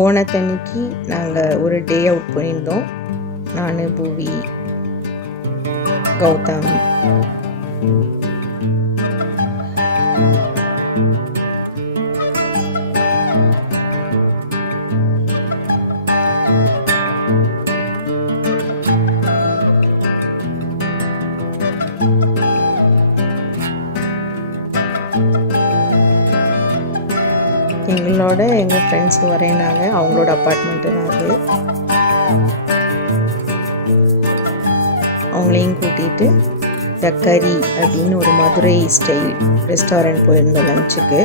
ஓணத்தன்னைக்கு நாங்கள் ஒரு day out பண்ணியிருந்தோம். நான், பூவி, கௌதம். எங்களோட எங்கள் ஃப்ரெண்ட்ஸ் வரேனாங்க. அவங்களோட அப்பார்ட்மெண்ட்டு தான் அது. அவங்களையும் கூட்டிகிட்டு த கரி அப்படின்னு ஒரு மதுரை ஸ்டைல் ரெஸ்டாரண்ட் போயிருந்தோம் லஞ்சுக்கு.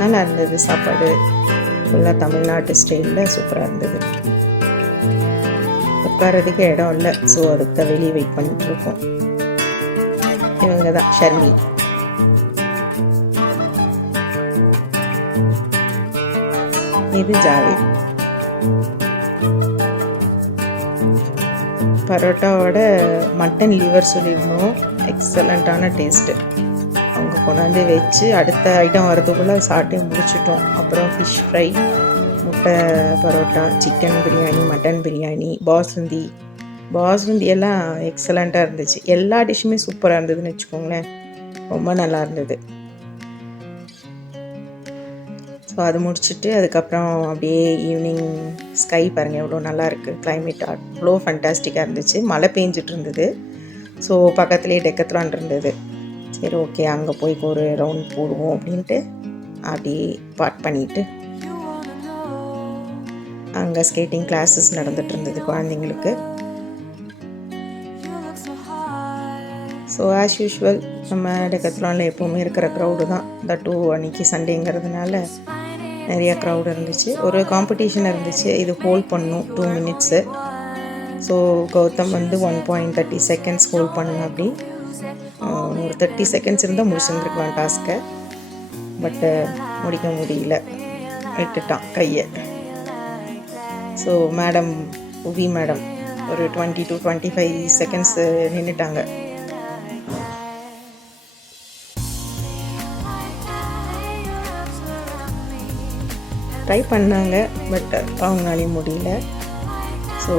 நல்லா இருந்தது சாப்பாடு. ஃபுல்லாக தமிழ்நாட்டு ஸ்டைலில் சூப்பராக இருந்தது. உட்காரதுக்கு இடம் இல்லை, ஸோ அதுக்கு தான் வெளியே வெயிட் பண்ணிகிட்ருக்கோம். இவங்க தான் ஷர்மி. இது ஜாவேத். பரோட்டாவோட மட்டன் லிவர் சொல்லியிருந்தோம். எக்ஸலண்ட்டான டேஸ்ட்டு. அவங்க கொண்டாந்து வச்சு அடுத்த ஐட்டம் வரதுக்குள்ளே சாப்பிட்டு முடிச்சிட்டோம். அப்புறம் ஃபிஷ் ஃப்ரை, முட்டை பரோட்டா, சிக்கன் பிரியாணி, மட்டன் பிரியாணி, பாசுந்தி எல்லாம் எக்ஸலண்ட்டாக இருந்துச்சு. எல்லா டிஷ்ஷுமே சூப்பராக இருந்ததுன்னு வச்சுக்கோங்களேன். ரொம்ப நல்லா இருந்தது. ஸோ அது முடிச்சுட்டு அதுக்கப்புறம் அப்படியே ஈவினிங் ஸ்கை பாருங்கள் எவ்வளோ நல்லாயிருக்கு. கிளைமேட் அவ்வளோ ஃபண்டாஸ்டிக்காக இருந்துச்சு. மழை பெஞ்சிட்டு இருந்தது. ஸோ பக்கத்துலேயே டெக்கத்லான் இருந்தது. சரி, ஓகே, அங்கே போய் ஒரு ரவுண்ட் போடுவோம் அப்படின்ட்டு அப்படியே பார்க் பண்ணிவிட்டு அங்கே ஸ்கேட்டிங் கிளாஸஸ் நடந்துகிட்டு இருந்தது குழந்தைங்களுக்கு. ஸோ ஆஸ் யூஷுவல் நம்ம டெக்கத்லானில் எப்போவுமே இருக்கிற க்ரௌடு தான். தட் அன்றைக்கி சண்டேங்கிறதுனால நிறையா க்ரௌடு இருந்துச்சு. ஒரு காம்படிஷன் இருந்துச்சு. இது ஹோல்ட் பண்ணணும் 2 minutes. So Gautham 1.30 seconds hold பண்ணணும். அப்படி ஒரு 30 செகண்ட்ஸ் இருந்தால் முடிச்சுருந்துருக்கலாம் டாஸ்க்கை. பட்டு முடிக்க முடியல, விட்டுட்டான் கையை. ஸோ மேடம், உவி மேடம் ஒரு 20 to 25 செகண்ட்ஸு நின்றுட்டாங்க. ட்ரை பண்ணாங்க, பட் அவங்களாலையும் முடியல. ஸோ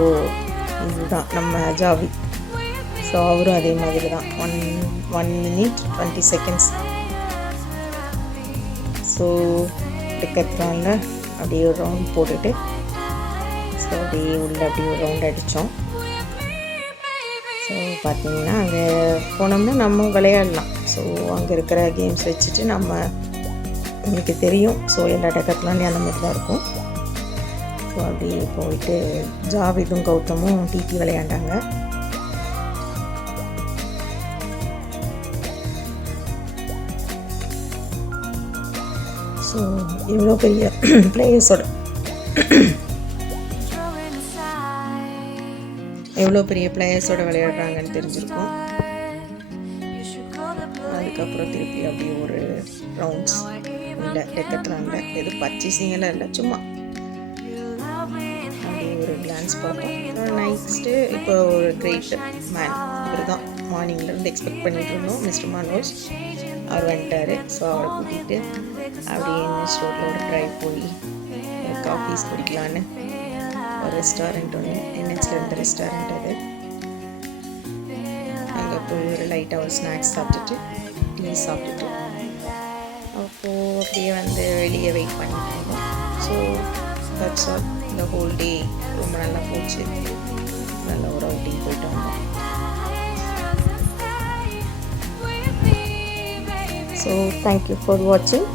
இதுதான் நம்ம ஜாவி. ஸோ அவரும் அதே மாதிரி தான் 1 minute 20 seconds. ஸோ டெக்கத்லானில் அப்படியே ஒரு ரவுண்ட் போட்டுட்டு ஸோ அப்படியே உள்ள அப்படியே ஒரு ரவுண்ட் அடித்தோம். ஸோ பார்த்திங்கன்னா அங்கே போனோம்னா நம்ம விளையாடலாம். ஸோ அங்கே இருக்கிற கேம்ஸ் வச்சுட்டு நம்ம உங்களுக்கு தெரியும். ஸோ எல்லா டெக்கத்லான்லேயும் அந்த மாதிரி தான் இருக்கும். ஸோ அப்படியே போயிட்டு ஜாவேதும் கௌதமும் டிடி விளையாண்டாங்க. ஸோ இவ்வளோ பெரிய பிளேயர்ஸோட விளையாடுறாங்கன்னு தெரிஞ்சிருக்கும். அதுக்கப்புறம் திருப்பி அப்படியே ஒரு ரவுண்ட்ஸ் இல்லை டெக்கத்லானில் எது பர்ச்சேசிங்கெல்லாம் இல்லை, சும்மா அப்படியே ஒரு கிளான்ஸ் பார்த்தோம். நெக்ஸ்ட்டு இப்போ ஒரு கிரேட் மேன் இவர் தான் மார்னிங்லேருந்து எக்ஸ்பெக்ட் பண்ணிகிட்டு இருந்தோம். மிஸ்டர் மனோஜ் அவர் வந்துட்டார். ஸோ அவரை கூட்டிகிட்டு அப்படியே என்ஹெச் ரோட்டில் ஒரு ட்ரைவ் போய் காஃபீஸ் குடிக்கலான்னு ஒரு ரெஸ்டாரண்ட் ஒன்று, என்ஹெச்சில் இருந்த ரெஸ்டாரண்ட் அது. அங்கே போய் ஒரு லைட்டாக ஒரு ஸ்நாக்ஸ் சாப்பிட்டுட்டு டீ சாப்பிட்டுட்டு அப்போது அப்படியே வெளியே வெயிட் பண்ணிட்டு இருந்தோம். So that's all. இந்த ஹோல் டே ரொம்ப நல்லா போச்சு. நல்ல ஒரு அவுட்டிங் போயிட்டு வந்தோம். ஸோ தேங்க்யூ ஃபார் வாட்சிங்.